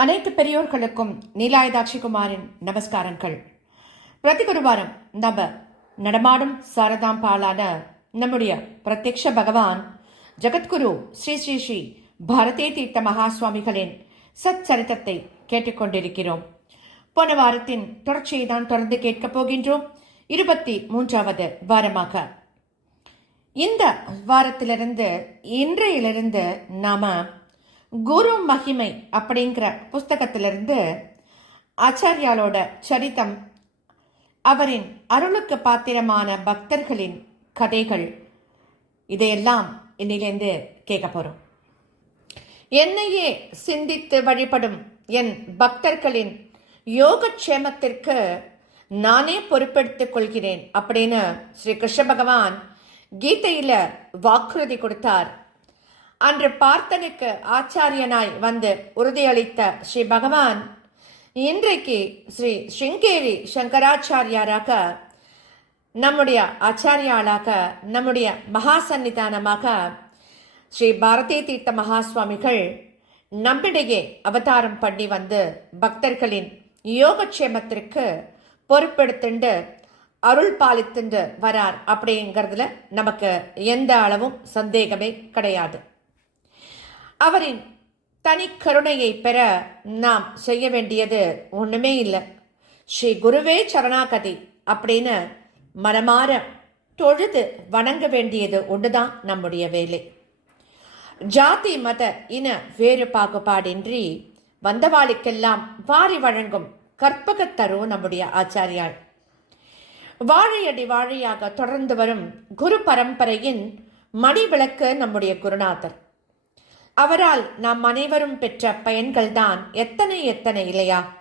அனைத்து பெரியோர்களுக்கும் நீலாயுதாட்சிகுமாரின் நமஸ்காரங்கள். பிரதி குருவாரம் நம்ம நடமாடும் சாரதாம்பாலான நம்முடைய பிரத்யக்ஷ பகவான் ஜெகத்குரு ஸ்ரீ ஸ்ரீ ஸ்ரீ பாரதே தீர்த்த மகா சுவாமிகளின் சத் சரித்தத்தை கேட்டுக்கொண்டிருக்கிறோம். போன வாரத்தின் தொடர்ச்சியை தான் தொடர்ந்து கேட்கப் போகின்றோம். இருபத்தி மூன்றாவது வாரமாக. இந்த வாரத்திலிருந்து இன்றையிலிருந்து நாம குரு மகிமை அப்படிங்கிற புஸ்தகத்திலிருந்து ஆச்சாரியாலோட சரித்தம் அவரின் அருளுக்கு பாத்திரமான பக்தர்களின் கதைகள். இதையெல்லாம் இன்னிலிருந்து கேட்க போறோம். என்னையே சிந்தித்து வழிபடும் என் பக்தர்களின் யோகக்ஷேமத்திற்கு நானே பொறுப்பெடுத்துக் கொள்கிறேன் அப்படின்னு ஸ்ரீ கிருஷ்ண பகவான் கீதையில வாக்குறுதி கொடுத்தார். அன்று பார்த்தனுக்கு ஆச்சாரியனாய் வந்து உறுதியளித்த ஸ்ரீ பகவான் இன்றைக்கு ஸ்ரீ ஸ்ருங்கேரி சங்கராச்சாரியாராக நம்முடைய ஆச்சாரியாளாக நம்முடைய மகா சன்னிதானமாக ஸ்ரீ பாரதி தீர்த்த மகாஸ்வாமிகள் நம்மிடையே அவதாரம் பண்ணி வந்து பக்தர்களின் யோகக்ஷேமத்திற்கு பொறுப்பெடுத்துண்டு அருள் பாலித்துண்டு வரார். அப்படிங்கிறதுல நமக்கு எந்த அளவும் சந்தேகமே கிடையாது. அவரின் தனி கருணையை பெற நாம் செய்ய வேண்டியது ஒன்றுமே இல்லை. ஸ்ரீ குருவே சரணாகதி அப்படின்னு மனமாற தொழுது வணங்க வேண்டியது ஒன்றுதான் நம்முடைய வேலை. ஜாதி மத இன வேறு பாகுபாடின்றி வந்தவாளுக்கெல்லாம் வாரி வழங்கும் கற்பகத்தரு நம்முடைய ஆச்சாரியாள் வாழையடி வாழையாக தொடர்ந்து வரும் குரு பரம்பரையின் மணிவிளக்கு நம்முடைய குருநாதர். அவரால் நாம் அனைவரும் பெற்ற பயன்கள்தான் எத்தனை எத்தனை இல்லையா?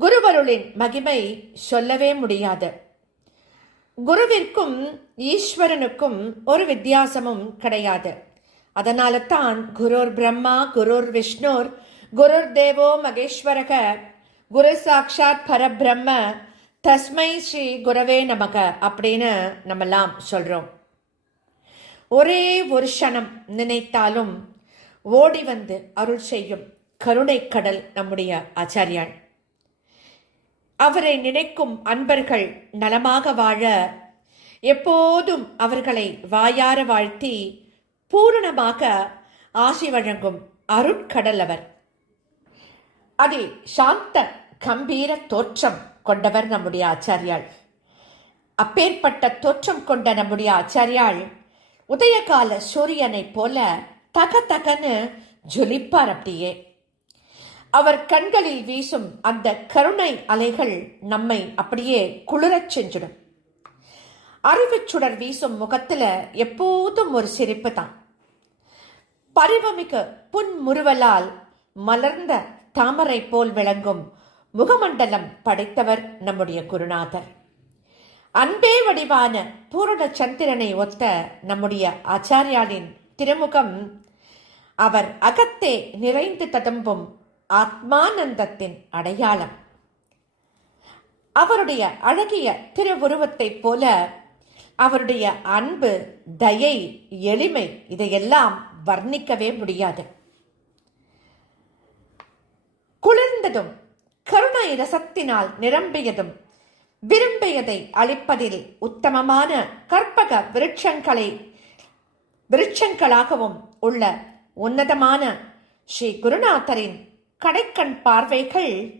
குருவருளின் மகிமை சொல்லவே முடியாது. குருவிற்கும் ஈஸ்வரனுக்கும் ஒரு வித்தியாசமும் கிடையாது. அதனால தான் குருர் பிரம்மா குருர் விஷ்ணுர் குருர் தேவோ மகேஸ்வரக குரு சாட்சாத் பரபிரம்ம தஸ்மை ஸ்ரீ குரவே நமக அப்படின்னு நம்மெல்லாம் சொல்றோம். ஒரே ஒரு க்ஷணம் நினைத்தாலும் ஓடி வந்து அருள் செய்யும் கருணை கடல் நம்முடைய ஆச்சாரியாள் அவரை நினைக்கும் அன்பர்கள் நலமாக வாழ எப்போதும் அவர்களை வாயார வாழ்த்தி பூரணமாக ஆசி வழங்கும் அருட்கடல் அவர். அதில் சாந்த கம்பீர தோற்றம் கொண்டவர் நம்முடைய ஆச்சாரியாள். அப்பேற்பட்ட தோற்றம் கொண்ட நம்முடைய ஆச்சாரியாள் உதயகால சூரியனைப் போல தக தகன்னு ஜொலிப்பார் அப்படியே. அவர் கண்களில் வீசும் அந்த கருணை அலைகள் நம்மை அப்படியே குளிரச் செஞ்சிடும். அறிவுச்சுடர் வீசும் முகத்துல எப்போதும் ஒரு சிரிப்பு தான். பரிவமிக்க புன்முறுவலால் மலர்ந்த தாமரை போல் விளங்கும் முகமண்டலம் படைத்தவர் நம்முடைய குருநாதர். அன்பே வடிவான பூரண சந்திரனை ஒத்த நம்முடைய ஆச்சாரியாளின் திருமுகம். அவர் அகத்தே நிறைந்து ததும்பும் ஆத்மானந்தத்தின் அடையாளம். அவருடைய அழகிய திருவுருவத்தைப் போல அவருடைய அன்பு தயை எளிமை இதையெல்லாம் வர்ணிக்கவே முடியாது. குளிர்ந்ததும் கருணை ரசத்தினால் நிரம்பியதும் விரும்பியதை அளிப்பதில் உத்தமமான கற்பக விருட்சங்களை விருட்சங்களாகவும் உள்ள உன்னதமான ஸ்ரீ குருநாதரின் கடைக்கண் பார்வைகள்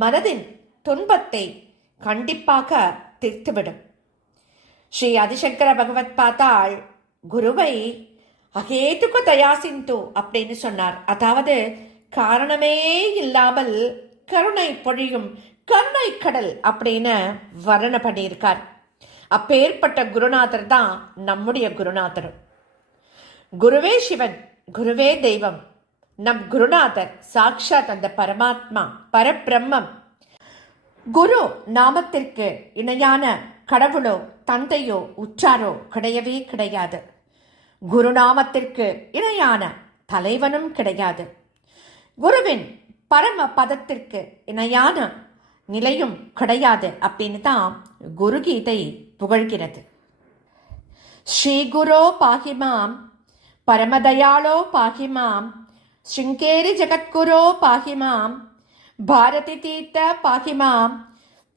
மனதின் துன்பத்தை கண்டிப்பாக தீர்த்துவிடும். ஸ்ரீ அதிசங்கர பகவத் பார்த்தால் குருவை அகேதுக்கு தயாசிந்து அப்படின்னு சொன்னார். அதாவது காரணமே இல்லாமல் கருணை பொழியும் கருணை கடல் அப்படின்னு வர்ணனை பண்ணியிருக்கார். அப்பேற்பட்ட குருநாதர் தான் நம்முடைய குருநாதர் குருவே சிவன் குருவே தெய்வம். நம் குருநாதர் சாக்ஷாத் அந்த பரமாத்மா பரபிரம்மம். குரு நாமத்திற்கு இணையான கடவுளோ தந்தையோ உற்றாரோ கிடையவே கிடையாது. குருநாமத்திற்கு இணையான தலைவனும் கிடையாது. குருவின் பரம பதத்திற்கு இணையான நிலையும் கிடையாது அப்படின்னு தான் குருகீதை புகழ்கிறது. ஸ்ரீ குரோ பாகிமாம் பரமதயாளோ பாகிமாம் ஸ்ருங்கேரி ஜெகத்குரோ பாகிமாம் பாரதி தீர்த்த பாகிமாம்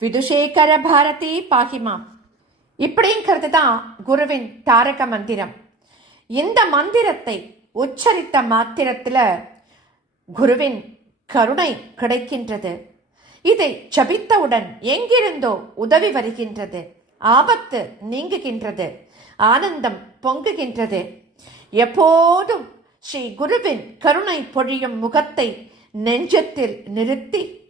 விதுஷேகர பாரதி பாகிமாம் இப்படிங்கிறது தான் குருவின் தாரக மந்திரம். இந்த மந்திரத்தை உச்சரித்த மாத்திரத்தில் குருவின் கருணை கிடைக்கின்றது. இதை ஜபித்தவுடன் எங்கிருந்தோ உதவி வருகின்றது. ஆபத்து நீங்குகின்றது. ஆனந்தம் பொங்குகின்றது. எப்போதும் ஸ்ரீ குருவின் கருணை பொழியும் முகத்தை நெஞ்சத்தில் நிறுத்தி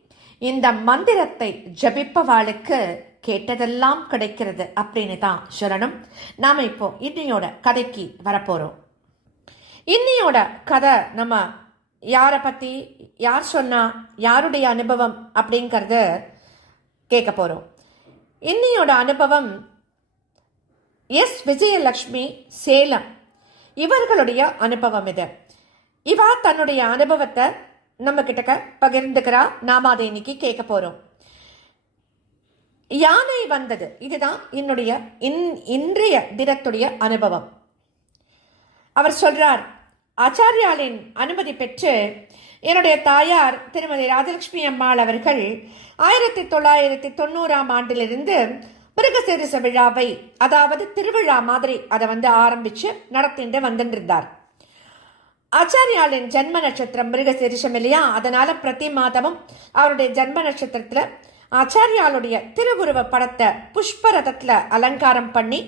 இந்த மந்திரத்தை ஜபிப்பவாளுக்கு கேட்டதெல்லாம் கிடைக்கிறது அப்படின்னு தான் சொல்லணும். நாம் இப்போ இன்னையோட கதைக்கு வரப்போகிறோம் இன்னையோட கதை நம்ம யாரை பற்றி யார் சொன்னா யாருடைய அனுபவம் அப்படிங்கிறத கேட்க போகிறோம் இன்னையோட அனுபவம் எஸ். விஜயலக்ஷ்மி சேலம் இவர்களுடைய அனுபவம் இது. இவா தன்னுடைய அனுபவத்தை நம்ம கிட்டக்க பகிர்ந்துக்கிறா. நாம அதை இன்னைக்கு கேட்க போறோம். யானை வந்தது. இதுதான் என்னுடைய இன் இன்றைய தினத்துடைய அனுபவம். அவர் சொல்றார் ஆச்சாரியாலின் அனுமதி பெற்று என்னுடைய தாயார் திருமதி ராஜலட்சுமி அம்மாள் அவர்கள் ஆயிரத்தி தொள்ளாயிரத்தி தொண்ணூறாம் ஆண்டிலிருந்து மிருகசீரிச விழாவை அதாவது திருவிழா மாதிரி அதை வந்து ஆரம்பிச்சு நடத்திட்டு வந்துட்டு இருந்தார் ஆச்சாரியாலின் ஜென்ம நட்சத்திரம் மிருகசீரிஷம் இல்லையா? அதனால பிரதி மாதமும் அவருடைய ஜென்ம நட்சத்திரத்துல ஆச்சாரியாளுடைய திருவுருவ படத்தை புஷ்பரதத்துல அலங்காரம் பண்ணி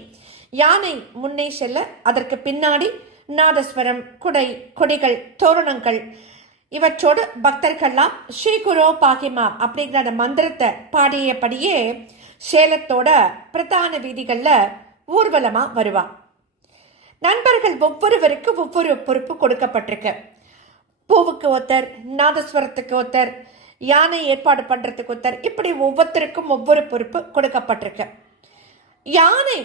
யானை முன்னே செல்ல அதற்கு பின்னாடி நாதஸ்வரம் குடை கொடிகள் தோரணங்கள் இவற்றோடு பக்தர்கள்லாம் ஸ்ரீ குரோ பாகிமா அப்படிங்கிற அந்த மந்திரத்தை பாடியபடியே சேலத்தோட பிரதான வீதிகளில் ஊர்வலமாக வருவான் நண்பர்கள் ஒவ்வொருவருக்கு ஒவ்வொரு பொறுப்பு கொடுக்கப்பட்டிருக்கு. பூவுக்கு ஒருத்தர் நாதஸ்வரத்துக்கு ஒருத்தர் யானை ஏற்பாடு பண்ணுறதுக்கு ஒருத்தர் இப்படி ஒவ்வொருத்தருக்கும் ஒவ்வொரு பொறுப்பு கொடுக்கப்பட்டிருக்கு. யானை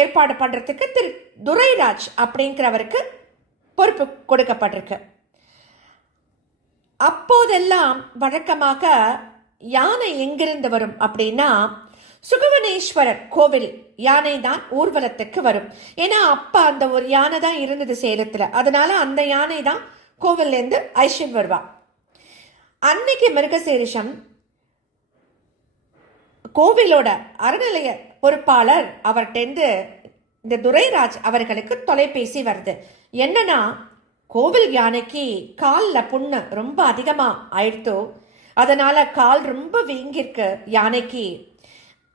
ஏற்பாடு பண்ணுறதுக்கு திரு துரைராஜ் அப்படிங்கிறவருக்கு பொறுப்பு கொடுக்கப்பட்டிருக்கு. அப்போதெல்லாம் வழக்கமாக யானை எங்கிருந்து வரும் அப்படின்னா சுகவனேஸ்வரர் கோவில் யானை தான் ஊர்வலத்துக்கு வரும். ஏன்னா அப்ப அந்த ஒரு யானை தான் இருந்தது சேலத்துல. அதனால அந்த யானை தான் கோவில்ல இருந்து ஐஷன் வருவா. அன்னைக்கு மிருகசீரிஷம் கோவிலோட அறநிலைய பொறுப்பாளர் அவர்கிட்டேருந்து இந்த துரைராஜ் அவர்களுக்கு தொலைபேசி வருது. என்னன்னா கோவில் யானைக்கு காலில் புண்ணு ரொம்ப அதிகமாக ஆயிடுத்தோ அதனால கால் ரொம்ப வீங்கிருக்கு யானைக்கு.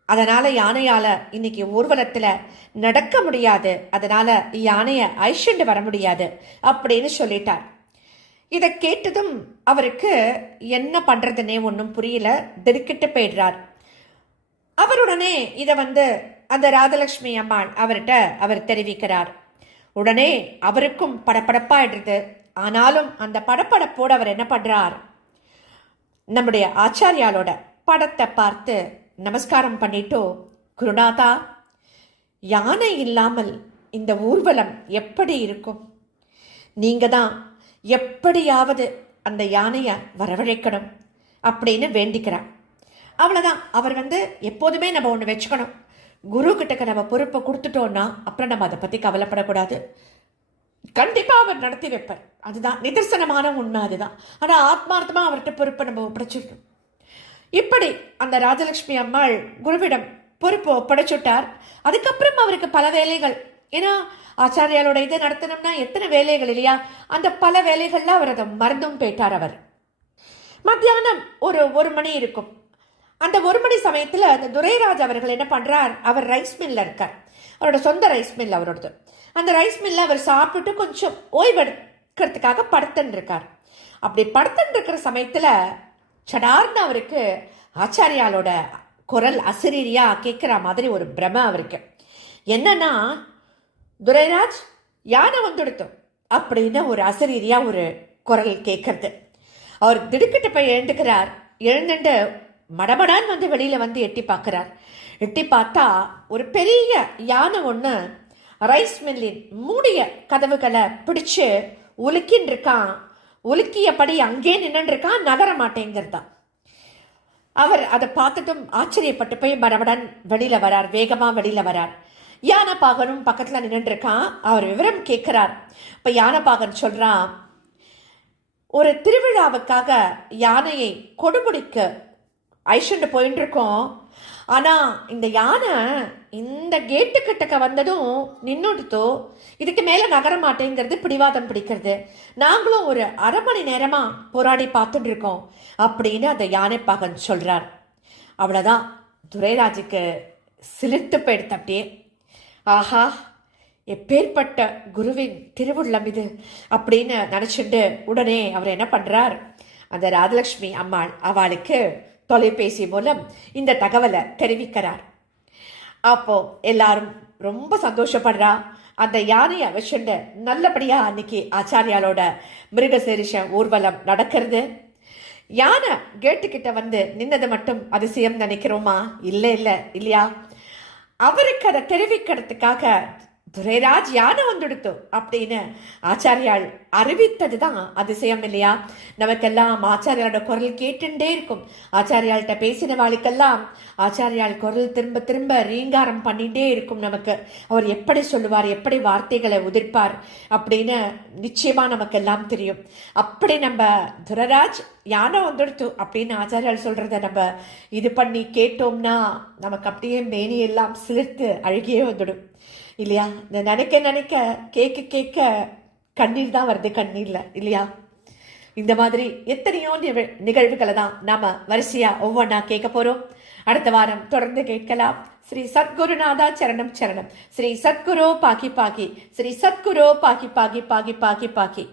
அதனால யானையால இன்னைக்கு ஊர்வலத்துல நடக்க முடியாது. அதனால யானைய ஐஷண்டு வர முடியாது அப்படின்னு சொல்லிட்டார். இதை கேட்டதும் அவருக்கு என்ன பண்றதுன்னே ஒன்றும் புரியல. திடுக்கிட்டு போயிடுறார். அவருடனே இதை வந்து அந்த ராதலட்சுமி அம்மாள் அவர்கிட்ட அவர் தெரிவிக்கிறார். உடனே அவருக்கும் படபடப்பாயிடுது. ஆனாலும் அந்த படப்படப்போடு அவர் என்ன பண்றார்? நம்முடைய ஆச்சாரியாலோட படத்தை பார்த்து நமஸ்காரம் பண்ணிட்டோ குருநாதா யானை இல்லாமல் இந்த ஊர்வலம் எப்படி இருக்கும்? நீங்க தான் எப்படியாவது அந்த யானையை வரவழைக்கணும் அப்படின்னு வேண்டிக்கிறார் அவ்வளோதான் அவர் வந்து எப்போதுமே நம்ம ஒன்று வச்சுக்கணும். குரு கிட்டக்க நம்ம பொறுப்பை கொடுத்துட்டோன்னா அப்புறம் நம்ம அதை பற்றி கவலைப்படக்கூடாது. கண்டிப்பாக அவர் நடத்தி வைப்பார். அதுதான். நிதர்சனமான உண்மை அதுதான். ஆனால் ஆத்மார்த்தமாக அவர்கிட்ட பொறுப்பை நம்ம ஒப்படைச்சிடணும். இப்படி அந்த ராஜலட்சுமி அம்மாள் குருவிடம் பொறுப்பு ஒப்படைச்சுட்டார். அதுக்கப்புறம் அவருக்கு பல வேலைகள். ஏன்னா ஆச்சாரியாலோட இதை நடத்தினோம்னா எத்தனை வேலைகள் இல்லையா? அந்த பல வேலைகளில் அவர் அதை மறந்தும் போயிட்டார் அவர். மத்தியானம் ஒரு ஒரு மணி இருக்கும். அந்த ஒரு மணி சமயத்தில் அந்த துரைராஜ் அவர்கள் என்ன பண்ணுறார் அவர் ரைஸ் மில்லில் இருக்கார். அவரோட சொந்த ரைஸ் மில் அவரோடது. அந்த ரைஸ் மில்ல அவர் சாப்பிட்டு கொஞ்சம் ஓய்வெடுக்கிறதுக்காக படுத்துன்னு இருக்கார் அப்படி படுத்துன்னு இருக்கிற சமயத்தில் சடார்னு அவருக்கு ஆச்சாரியாலோட குரல் அசிரீரியா கேட்குற மாதிரி ஒரு பிரம அவருக்கு. என்னன்னா துரைராஜ் யானை வந்துடுத்தோம் அப்படின்னு ஒரு அசரீரியா ஒரு குரல் கேட்கறது. அவர் திடுக்கிட்டு போய் எழுந்துக்கிறார். எழுந்துட்டு மடமடான்னு வந்து வெளியில வந்து எட்டி பார்க்கறார். எட்டி பார்த்தா ஒரு பெரிய யானை ஒன்று ரைஸ் மில்லின் மூடிய கதவுகளை பிடிச்சு உலுக்கின்னு இருக்கான் உலுக்கியபடி அங்கே நின்றுருக்கான் நகர மாட்டேங்கிறதான் அவர் அதை பார்த்துட்டும் ஆச்சரியப்பட்டு போய் படபடன் வெளியில வரார் வேகமா வெளியில வரார். யானைப்பாகனும் பக்கத்துல நின்றுருக்கான் அவர் விவரம் கேட்கிறார். இப்ப யானைப்பாகன் சொல்றான் ஒரு திருவிழாவுக்காக யானையை கொடுமுடிக்கு ஐஷண்டு போயின்னு இருக்கோம் ஆனால் இந்த யானை இந்த கேட்டு கிட்டக்க வந்ததும் நின்னுடுத்தோ இதுக்கு மேலே நகர மாட்டேங்கிறது பிடிவாதம் பிடிக்கிறது. நாங்களும் ஒரு அரை மணி நேரமாக போராடி பார்த்துட்டு இருக்கோம் அப்படின்னு அந்த யானை யானைப்பாகன் சொல்கிறார் அவ்வளோதான் துரைராஜுக்கு சிலிர்த்து போயிடுத்து அப்படியே. ஆஹா எப்பேற்பட்ட குருவின் திருவுள்ளம் இது அப்படின்னு நினச்சிட்டு உடனே அவர் என்ன பண்ணுறார் அந்த ராஜலட்சுமி அம்மாள் அவளுக்கு தொலைபேசி மூலம் இந்த தகவலை தெரிவிக்கிறார். அப்போ எல்லாரும் ரொம்ப சந்தோஷப்படுறா. அந்த யானையை வச்சுண்டு நல்லபடியா அன்னைக்கு ஆச்சாரியாலோட மிருகசேரிஷ ஊர்வலம் நடக்கிறது. யானை கேட்டுக்கிட்ட வந்து நின்னது மட்டும் அதிசயம் நினைக்கிறோமா? இல்லை இல்லை இல்லையா? அவருக்கு அதை தெரிவிக்கிறதுக்காக துரைராஜ் யானை வந்துடுத்து அப்படின்னு ஆச்சாரியால் அறிவித்தது தான் அதிசயம் இல்லையா? நமக்கெல்லாம் ஆச்சாரியாலோட குரல் கேட்டுட்டே இருக்கும். ஆச்சாரியால்கிட்ட பேசின வாழ்க்கெல்லாம் ஆச்சாரியால் குரல் திரும்ப திரும்ப ரீங்காரம் பண்ணிகிட்டே இருக்கும் நமக்கு. அவர் எப்படி சொல்லுவார் எப்படி வார்த்தைகளை உதிர்ப்பார் அப்படின்னு நிச்சயமாக நமக்கெல்லாம் தெரியும். அப்படி நம்ம துரராஜ் ஞானம் வந்துடுத்து அப்படின்னு ஆச்சாரியால் சொல்கிறத நம்ம இது பண்ணி கேட்டோம்னா நமக்கு அப்படியே மேனி எல்லாம் சிலிர்த்து அழுகியே வந்துடும். இல்லையா? இந்த நினைக்க நினைக்க கேட்க கேட்க கண்ணீர் தான் வருது கண்ணீரில். இல்லையா? இந்த மாதிரி எத்தனையோ நிகழ்- நிகழ்வுகளை தான் நாம் வரிசையாக ஒவ்வொன்றா கேட்க போகிறோம் அடுத்த வாரம் தொடர்ந்து கேட்கலாம். ஸ்ரீ சத்குருநாதா சரணம் சரணம். ஸ்ரீ சத்குரு பாக்கி பாக்கி. ஸ்ரீ சத்குரு பாக்கி பாகி பாகி பாக்கி பாக்கி.